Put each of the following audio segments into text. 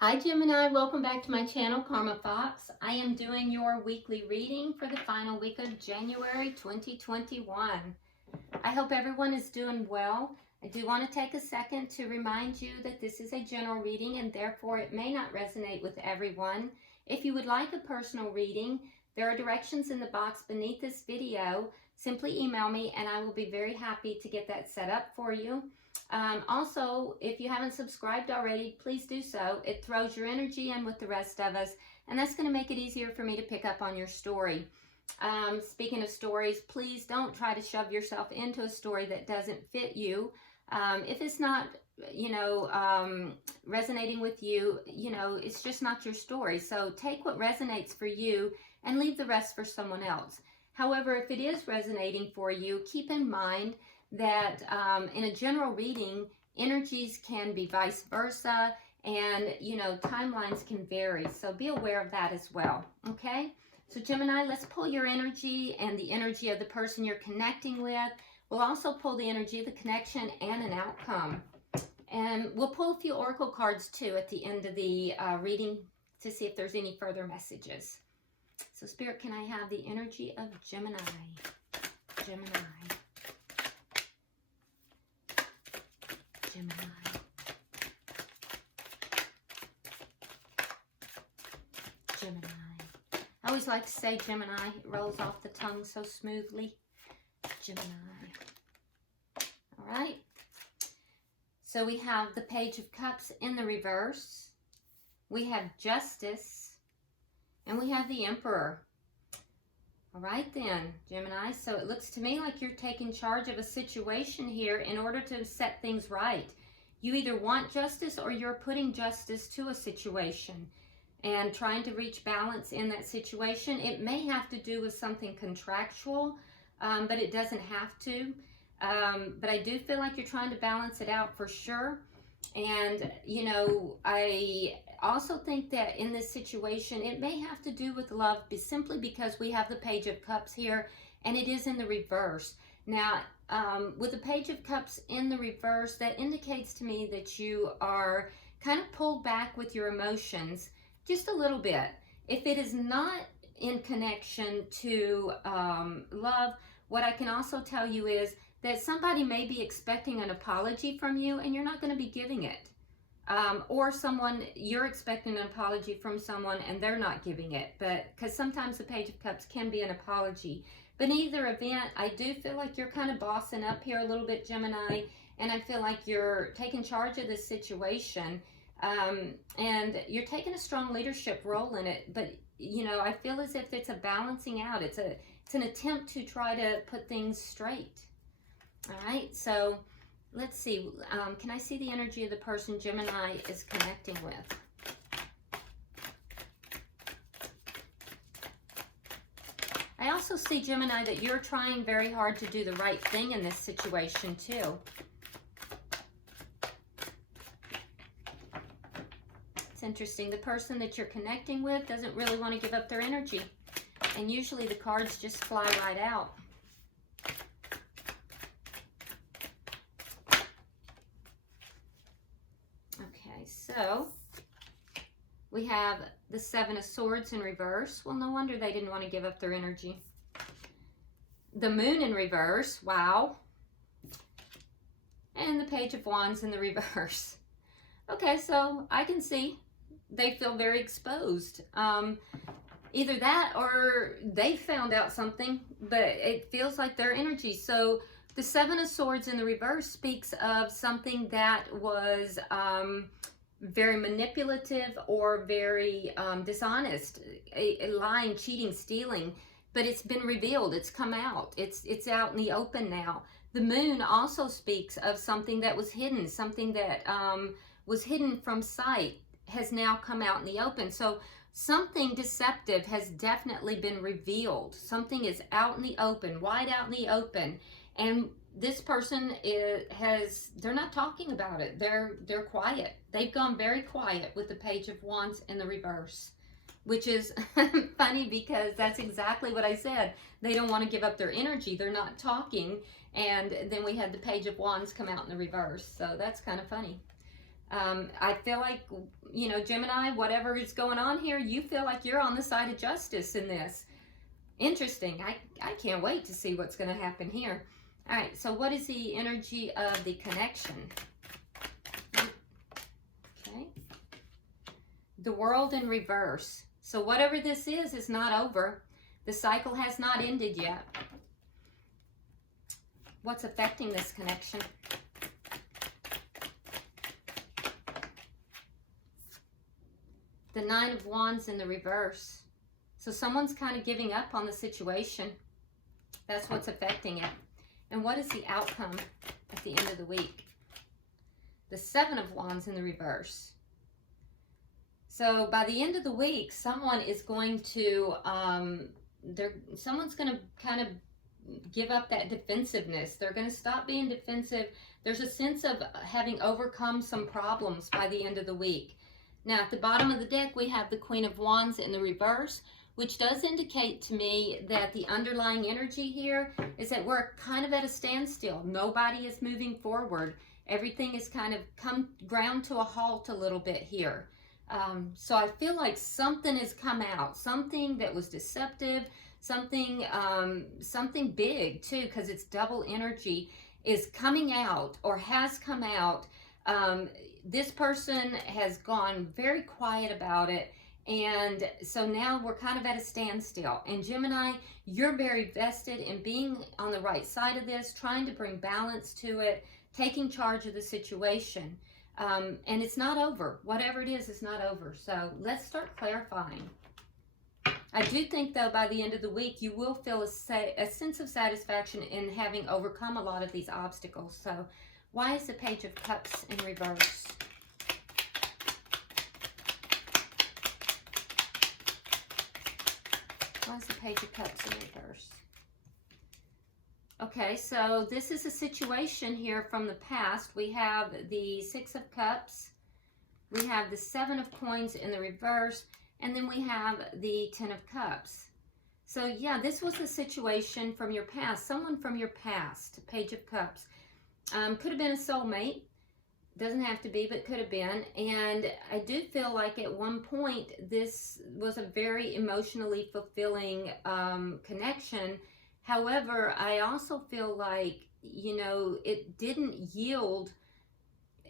Hi Gemini, welcome back to my channel, Karma Fox. I am doing your weekly reading for the final week of January 2021. I hope everyone is doing well. I do want to take a second to remind you that this is a general reading and therefore it may not resonate with everyone. If you would like a personal reading, there are directions in the box beneath this video. Simply email me and I will be very happy to get that set up for you. Also, if you haven't subscribed already, please do so. It throws your energy in with the rest of us, and that's going to make it easier for me to pick up on your story. Speaking of stories, please don't try to shove yourself into a story that doesn't fit you. If it's not, resonating with you, it's just not your story. So take what resonates for you and leave the rest for someone else. However, if it is resonating for you, keep in mind that in a general reading, energies can be vice versa, and timelines can vary, so be aware of that as well. Okay, so Gemini, let's pull your energy and the energy of the person you're connecting with. We'll also pull the energy of the connection and an outcome, and we'll pull a few oracle cards too at the end of the reading to see if there's any further messages. So Spirit, can I have the energy of Gemini? Gemini. Gemini. I always like to say Gemini. It rolls off the tongue so smoothly. Gemini. All right. So we have the Page of Cups in the reverse. We have Justice. And we have the Emperor. All right then, Gemini. So it looks to me like you're taking charge of a situation here in order to set things right. You either want justice or you're putting justice to a situation and trying to reach balance in that situation. It may have to do with something contractual, but it doesn't have to. But I do feel like you're trying to balance it out for sure. And, I also think that in this situation, it may have to do with love simply because we have the Page of Cups here and it is in the reverse. Now, with the Page of Cups in the reverse, that indicates to me that you are kind of pulled back with your emotions just a little bit. If it is not in connection to love, what I can also tell you is that somebody may be expecting an apology from you and you're not going to be giving it. Or you're expecting an apology from someone and they're not giving it. But because sometimes the Page of Cups can be an apology. But in either event, I do feel like you're kind of bossing up here a little bit, Gemini. And I feel like you're taking charge of this situation. And you're taking a strong leadership role in it. But, I feel as if it's a balancing out. It's an attempt to try to put things straight. All right, so let's see. Can I see the energy of the person Gemini is connecting with? I also see, Gemini, that you're trying very hard to do the right thing in this situation too. It's interesting. The person that you're connecting with doesn't really want to give up their energy. And usually the cards just fly right out. Okay, so we have the Seven of Swords in reverse. Well, no wonder they didn't want to give up their energy. The Moon in reverse. Wow. And the Page of Wands in the reverse. Okay, so I can see they feel very exposed. Either that or they found out something, but it feels like their energy. So the Seven of Swords in the reverse speaks of something that was very manipulative or very dishonest, lying, cheating, stealing, but it's been revealed, it's come out, it's out in the open now. The Moon also speaks of something that was hidden, something that was hidden from sight has now come out in the open. So something deceptive has definitely been revealed. Something is out in the open, wide out in the open, and this person they're not talking about it. They're quiet. They've gone very quiet with the Page of Wands in the reverse, which is funny because that's exactly what I said. They don't want to give up their energy. They're not talking. And then we had the Page of Wands come out in the reverse. So that's kind of funny. I feel like, you know, Gemini, whatever is going on here, you feel like you're on the side of justice in this. Interesting. I can't wait to see what's going to happen here. All right, so what is the energy of the connection? Okay. The World in reverse. So whatever this is not over. The cycle has not ended yet. What's affecting this connection? The Nine of Wands in the reverse. So someone's kind of giving up on the situation. That's what's affecting it. And what is the outcome at the end of the week? The Seven of Wands in the reverse. So by the end of the week, someone is going to, someone's going to kind of give up that defensiveness. They're going to stop being defensive. There's a sense of having overcome some problems by the end of the week. Now, at the bottom of the deck, we have the Queen of Wands in the reverse, which does indicate to me that the underlying energy here is that we're kind of at a standstill. Nobody is moving forward. Everything is kind of come ground to a halt a little bit here. So I feel like something has come out, something that was deceptive, something big too, because it's double energy, is coming out or has come out. This person has gone very quiet about it. And so now we're kind of at a standstill. And Gemini, you're very vested in being on the right side of this, trying to bring balance to it, taking charge of the situation. And it's not over. Whatever it is, it's not over. So let's start clarifying. I do think, though, by the end of the week, you will feel a sense of satisfaction in having overcome a lot of these obstacles. So why is the Page of Cups in reverse? Why is the Page of Cups in reverse? Okay, so this is a situation here from the past. We have the Six of Cups. We have the Seven of Coins in the reverse. And then we have the Ten of Cups. So yeah, this was a situation from your past. Someone from your past, Page of Cups. Could have been a soulmate. Doesn't have to be, but could have been. And I do feel like at one point, this was a very emotionally fulfilling connection. However, I also feel like, you know, it didn't yield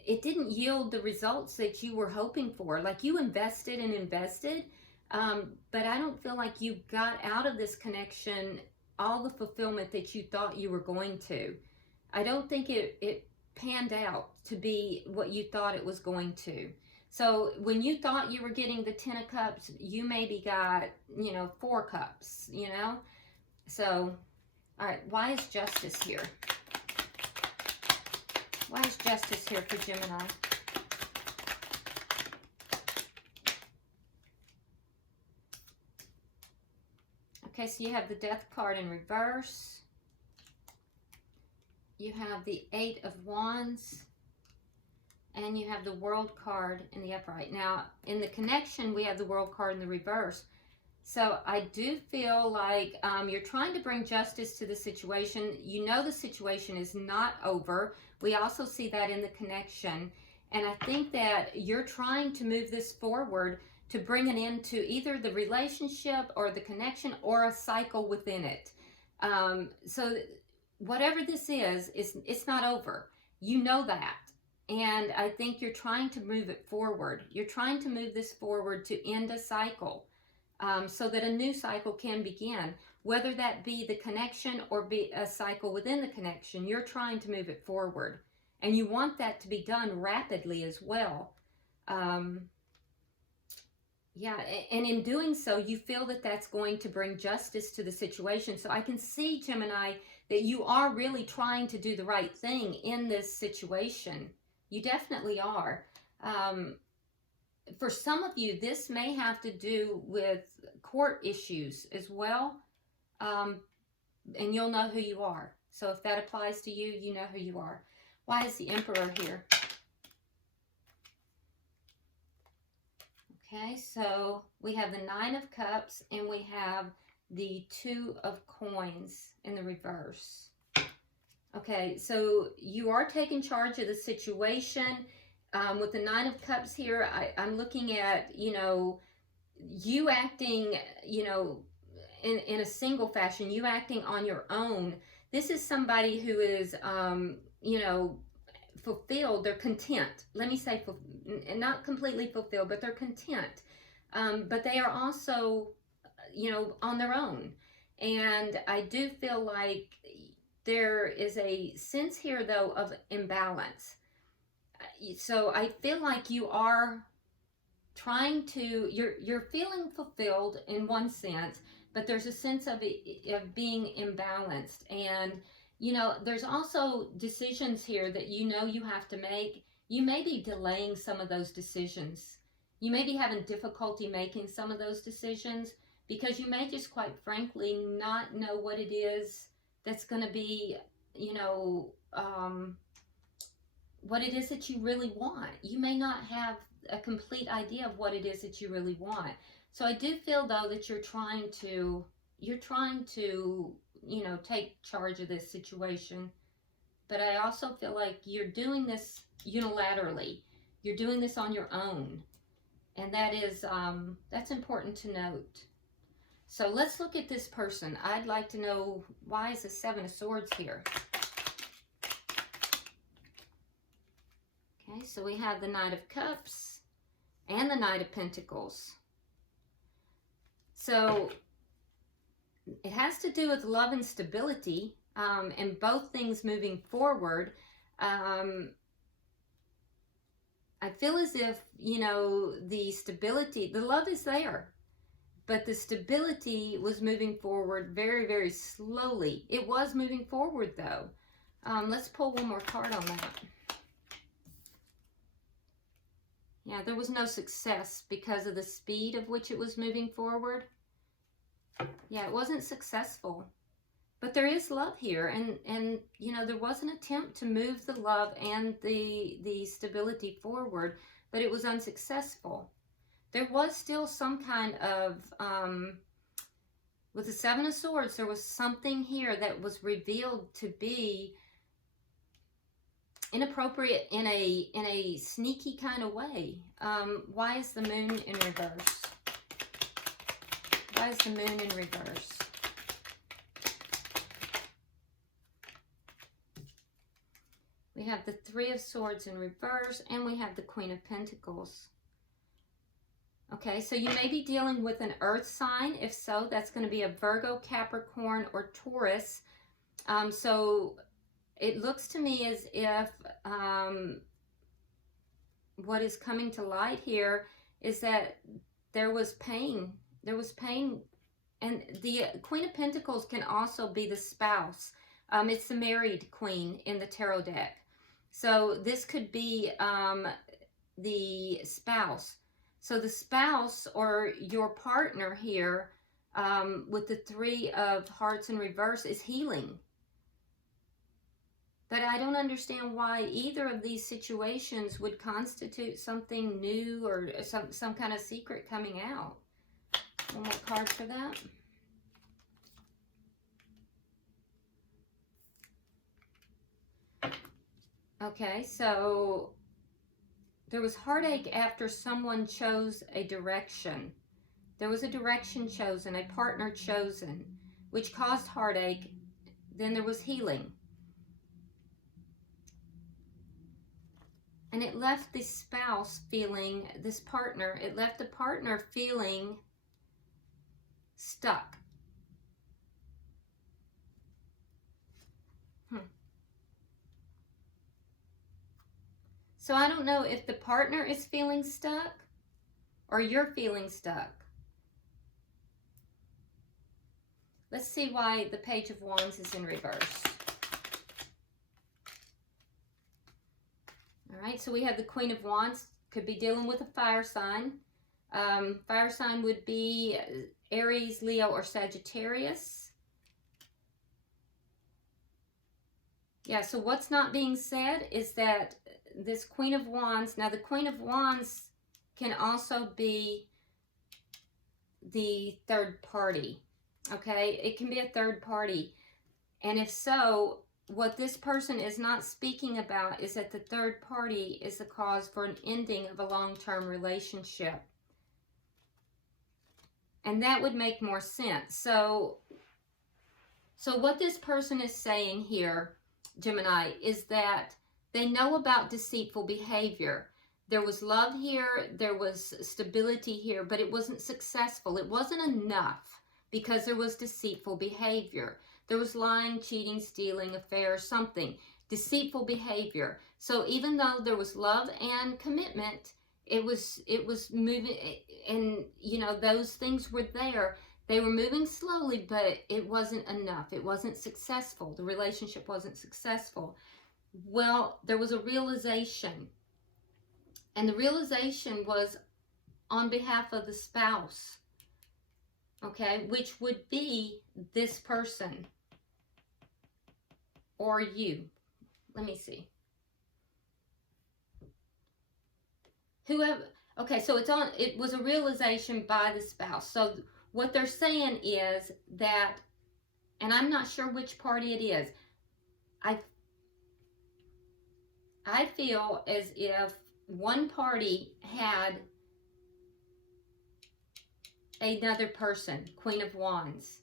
the results that you were hoping for. Like, you invested and invested, but I don't feel like you got out of this connection all the fulfillment that you thought you were going to. I don't think it panned out to be what you thought it was going to. So when you thought you were getting the Ten of Cups, you maybe got, you know, 4 cups, you know? So, all right, why is justice here? Why is justice here for Gemini? Okay, so you have the Death card in reverse. You have the Eight of Wands. And you have the World card in the upright. Now, in the connection, we have the World card in the reverse. So I do feel like you're trying to bring justice to the situation. You know the situation is not over. We also see that in the connection. And I think that you're trying to move this forward to bring an end to either the relationship or the connection or a cycle within it. So whatever this is, it's not over. You know that. And I think you're trying to move it forward. You're trying to move this forward to end a cycle. So that a new cycle can begin, whether that be the connection or be a cycle within the connection. You're trying to move it forward, and you want that to be done rapidly as well. Yeah, and in doing so, you feel that that's going to bring justice to the situation. So I can see, Gemini, that you are really trying to do the right thing in this situation. You definitely are. For some of you, this may have to do with court issues as well, and you'll know who you are. So if that applies to you, you know who you are. Why is the Emperor here? Okay, so we have the Nine of Cups, and we have the Two of Coins in the reverse. Okay, so you are taking charge of the situation. with the Nine of Cups here, I'm looking at, you know, you acting, you know, in a single fashion, you acting on your own. This is somebody who is, you know, fulfilled. They're content. Let me say, not completely fulfilled, but they're content. But they are also, you know, on their own. And I do feel like there is a sense here, though, of imbalance. So I feel like you are trying to, you're feeling fulfilled in one sense, but there's a sense of being imbalanced. And, you know, there's also decisions here that you know you have to make. You may be delaying some of those decisions. You may be having difficulty making some of those decisions because you may just, quite frankly, not know what it is that's going to be, you know, what it is that you really want. You may not have a complete idea of what it is that you really want. So I do feel, though, that you're trying to, you know, take charge of this situation. But I also feel like you're doing this unilaterally. You're doing this on your own. And that is, that's important to note. So let's look at this person. I'd like to know, why is the Seven of Swords here? Okay, so we have the Knight of Cups and the Knight of Pentacles. So it has to do with love and stability, and both things moving forward. I feel as if, you know, the stability, the love is there, but the stability was moving forward very, very slowly. It was moving forward, though. Let's pull one more card on that. Yeah, there was no success because of the speed of which it was moving forward. Yeah, it wasn't successful. But there is love here, and you know, there was an attempt to move the love and the stability forward, but it was unsuccessful. There was still some kind of, with the Seven of Swords, there was something here that was revealed to be inappropriate in a sneaky kind of way. Why is the Moon in reverse? Why is the Moon in reverse? We have the Three of Swords in reverse, and we have the Queen of Pentacles. Okay, so you may be dealing with an earth sign. If so, that's going to be a Virgo, Capricorn, or Taurus. So it looks to me as if what is coming to light here is that there was pain. There was pain. And the Queen of Pentacles can also be the spouse. It's the married queen in the tarot deck. So this could be the spouse. So the spouse or your partner here with the Three of Hearts in reverse is healing. But I don't understand why either of these situations would constitute something new or some kind of secret coming out. One more card for that. Okay, so there was heartache after someone chose a direction. There was a direction chosen, a partner chosen, which caused heartache. Then there was healing. And it left the spouse feeling, this partner, it left the partner feeling stuck. So I don't know if the partner is feeling stuck or you're feeling stuck. Let's see why the Page of Wands is in reverse. All right, so we have the Queen of Wands. Could be dealing with a fire sign. Fire sign would be Aries, Leo, or Sagittarius. Yeah, so what's not being said is that this Queen of Wands, now the Queen of Wands can also be the third party, okay? It can be a third party. And if so, what this person is not speaking about is that the third party is the cause for an ending of a long-term relationship. And that would make more sense. So what this person is saying here, Gemini, is that they know about deceitful behavior. There was love here, there was stability here, but it wasn't successful. It wasn't enough because there was deceitful behavior. There was lying, cheating, stealing, affair, something. Deceitful behavior. So even though there was love and commitment, it was moving, and you know, those things were there. They were moving slowly, but it wasn't enough. It wasn't successful. The relationship wasn't successful. Well, there was a realization. And the realization was on behalf of the spouse. Okay, which would be this person. Or you. Let me see. Whoever, okay, so it was a realization by the spouse. So what they're saying is that, and I'm not sure which party it is. I feel as if one party had another person, Queen of Wands.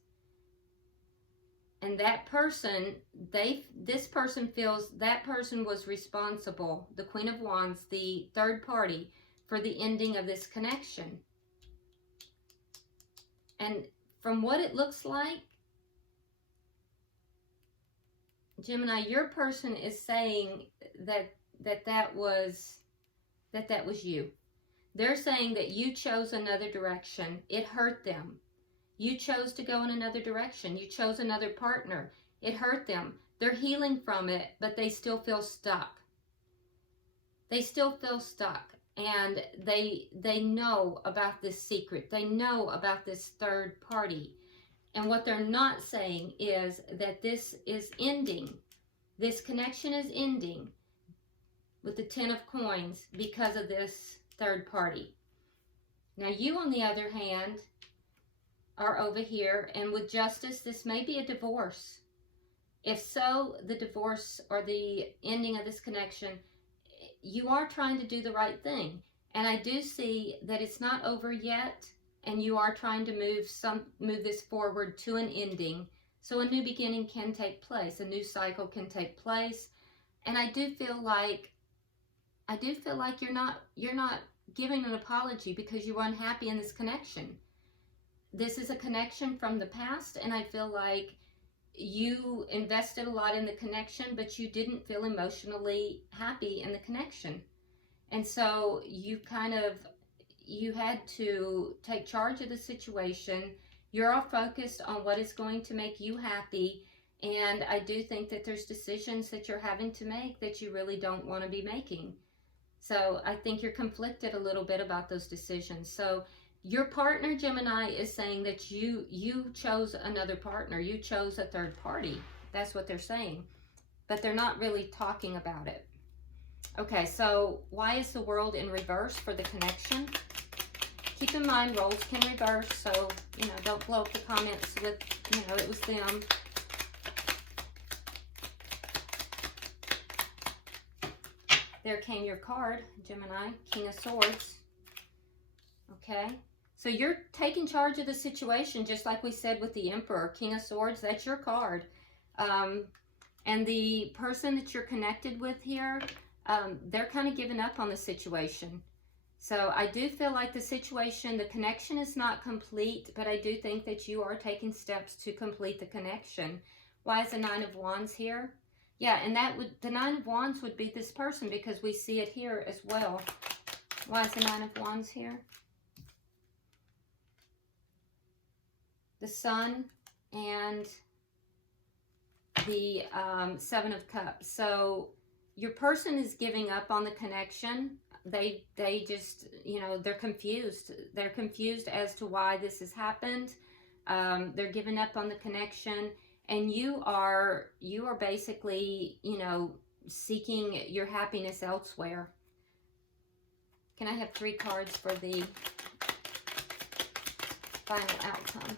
And that person, this person feels that person was responsible, the Queen of Wands, the third party, for the ending of this connection. And from what it looks like, Gemini, your person is saying that was you. They're saying that you chose another direction. It hurt them. You chose to go in another direction. You chose another partner. It hurt them. They're healing from it, but they still feel stuck. They still feel stuck. And they know about this secret. They know about this third party. And what they're not saying is that this is ending. This connection is ending with the 10 of coins because of this third party. Now you, on the other hand, are over here, and with justice, this may be a divorce. If so, the divorce or the ending of this connection, you are trying to do the right thing. And I do see that it's not over yet, and you are trying to move this forward to an ending. So a new beginning can take place. A new cycle can take place. And I do feel like you're not giving an apology because you were unhappy in this connection. This is a connection from the past, and I feel like you invested a lot in the connection, but you didn't feel emotionally happy in the connection. And so you had to take charge of the situation. You're all focused on what is going to make you happy. And I do think that there's decisions that you're having to make that you really don't want to be making. So I think you're conflicted a little bit about those decisions. So your partner, Gemini, is saying that you chose another partner. You chose a third party. That's what they're saying. But they're not really talking about it. Okay, so why is the world in reverse for the connection? Keep in mind, roles can reverse. So, don't blow up the comments with, it was them. There came your card, Gemini, King of Swords. Okay. So you're taking charge of the situation, just like we said with the Emperor. King of Swords, that's your card. And the person that you're connected with here, they're kind of giving up on the situation. So I do feel like the situation, the connection is not complete, but I do think that you are taking steps to complete the connection. Why is the Nine of Wands here? Yeah, and the Nine of Wands would be this person because we see it here as well. Why is the Nine of Wands here? The Sun and the Seven of Cups. So your person is giving up on the connection. They just, they're confused. They're confused as to why this has happened. They're giving up on the connection. And you are basically, seeking your happiness elsewhere. Can I have 3 cards for the final outcome?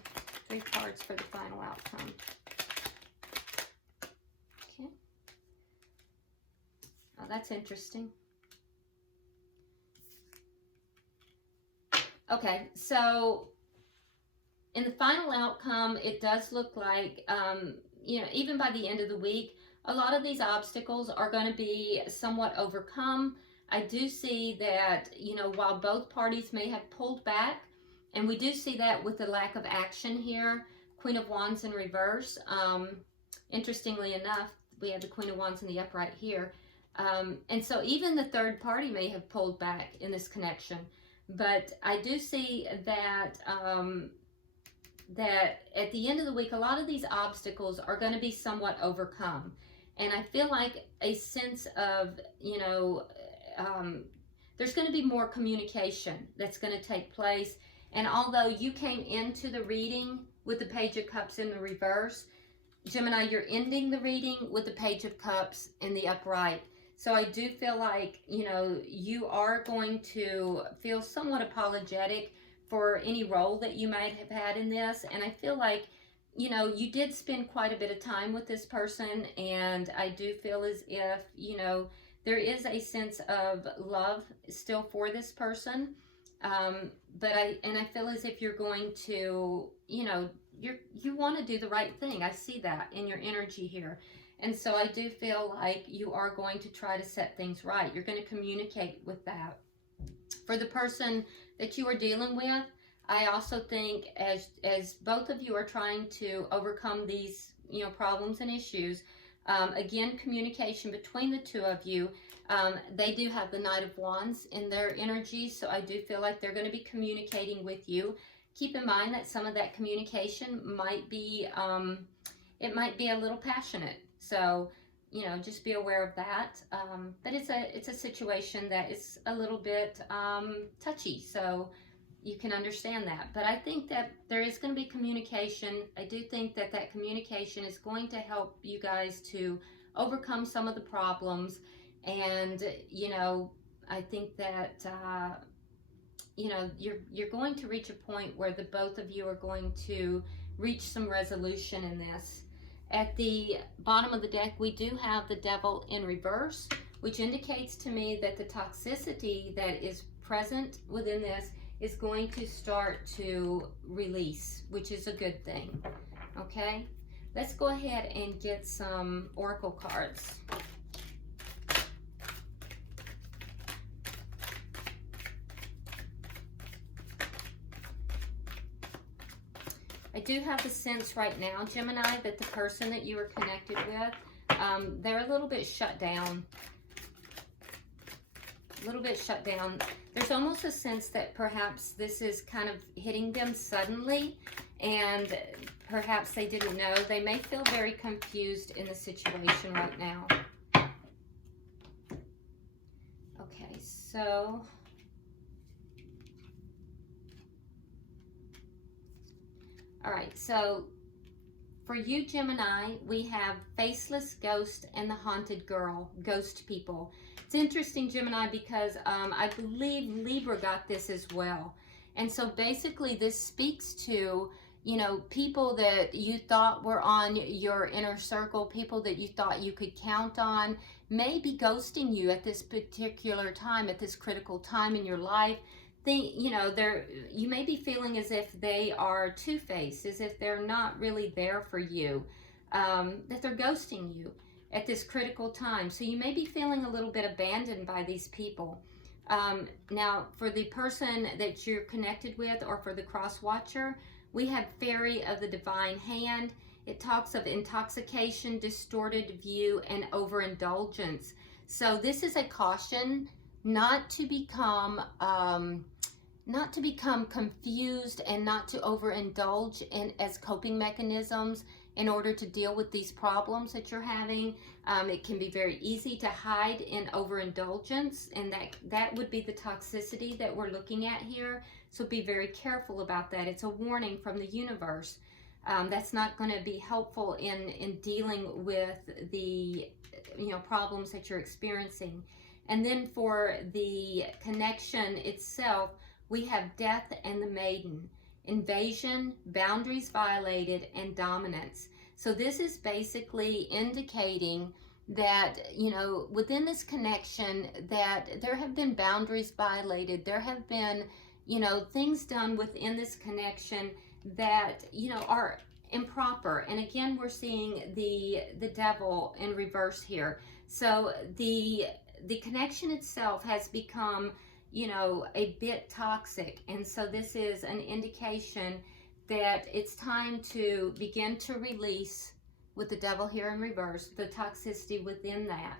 3 cards for the final outcome. Okay. that's interesting. Okay, so in the final outcome, it does look like, you know, even by the end of the week, a lot of these obstacles are going to be somewhat overcome. I do see that, you know, while both parties may have pulled back, and we do see that with the lack of action here, Queen of Wands in reverse. Interestingly enough, we have the Queen of Wands in the upright here. And so even the third party may have pulled back in this connection. But I do see that that at the end of the week, a lot of these obstacles are going to be somewhat overcome. And I feel like a sense of, you know, there's going to be more communication that's going to take place. And although you came into the reading with the Page of Cups in the reverse, Gemini, you're ending the reading with the Page of Cups in the upright. So I do feel like, you know, you are going to feel somewhat apologetic for any role that you might have had in this. And I feel like, you know, you did spend quite a bit of time with this person. And I do feel as if, you know, there is a sense of love still for this person. But I feel as if you're going to, you know, you want to do the right thing. I see that in your energy here. And so I do feel like you are going to try to set things right. You're going to communicate with that. For the person that you are dealing with, I also think as both of you are trying to overcome these, you know, problems and issues, again, communication between the two of you. They do have the Knight of Wands in their energy, so I do feel like they're going to be communicating with you. Keep in mind that some of that communication might be, it might be a little passionate. So, you know, just be aware of that. But it's a situation that is a little bit touchy, so you can understand that. But I think that there is going to be communication. I do think that that communication is going to help you guys to overcome some of the problems. And, you know, I think that, you know, you're going to reach a point where the both of you are going to reach some resolution in this. At the bottom of the deck, we do have the Devil in reverse, which indicates to me that the toxicity that is present within this is going to start to release, which is a good thing. Okay, let's go ahead and get some oracle cards. I do have the sense right now, Gemini, that the person that you are connected with, they're a little bit shut down. A little bit shut down. There's almost a sense that perhaps this is kind of hitting them suddenly, and perhaps they didn't know. They may feel very confused in the situation right now. Okay, so all right, so for you, Gemini, we have Faceless Ghost and the Haunted Girl, ghost people. It's interesting, Gemini, because I believe Libra got this as well. And so basically this speaks to, you know, people that you thought were on your inner circle, people that you thought you could count on, may be ghosting you at this particular time, at this critical time in your life. You know, you may be feeling as if they are two-faced, as if they're not really there for you, that they're ghosting you at this critical time. So you may be feeling a little bit abandoned by these people. Now, for the person that you're connected with, or for the cross watcher, we have Fairy of the Divine Hand. It talks of intoxication, distorted view, and overindulgence. So this is a caution not to become confused and not to overindulge in as coping mechanisms in order to deal with these problems that you're having. It can be very easy to hide in overindulgence, and that would be the toxicity that we're looking at here. So be very careful about that. It's a warning from the universe. That's not going to be helpful in dealing with the, you know, problems that you're experiencing. And then for the connection itself, we have Death and the Maiden, invasion, boundaries violated, and dominance. So this is basically indicating that, you know, within this connection, that there have been boundaries violated. There have been, you know, things done within this connection that, you know, are improper. And again, we're seeing the devil in reverse here. So the connection itself has become, you know, a bit toxic. And so this is an indication that it's time to begin to release, with the devil here in reverse, the toxicity within that.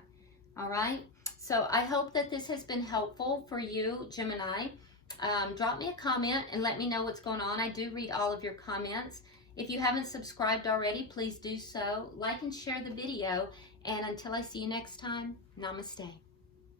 All right. So I hope that this has been helpful for you, Gemini. Drop me a comment and let me know what's going on. I do read all of your comments. If you haven't subscribed already, please do so. Like and share the video. And until I see you next time, namaste.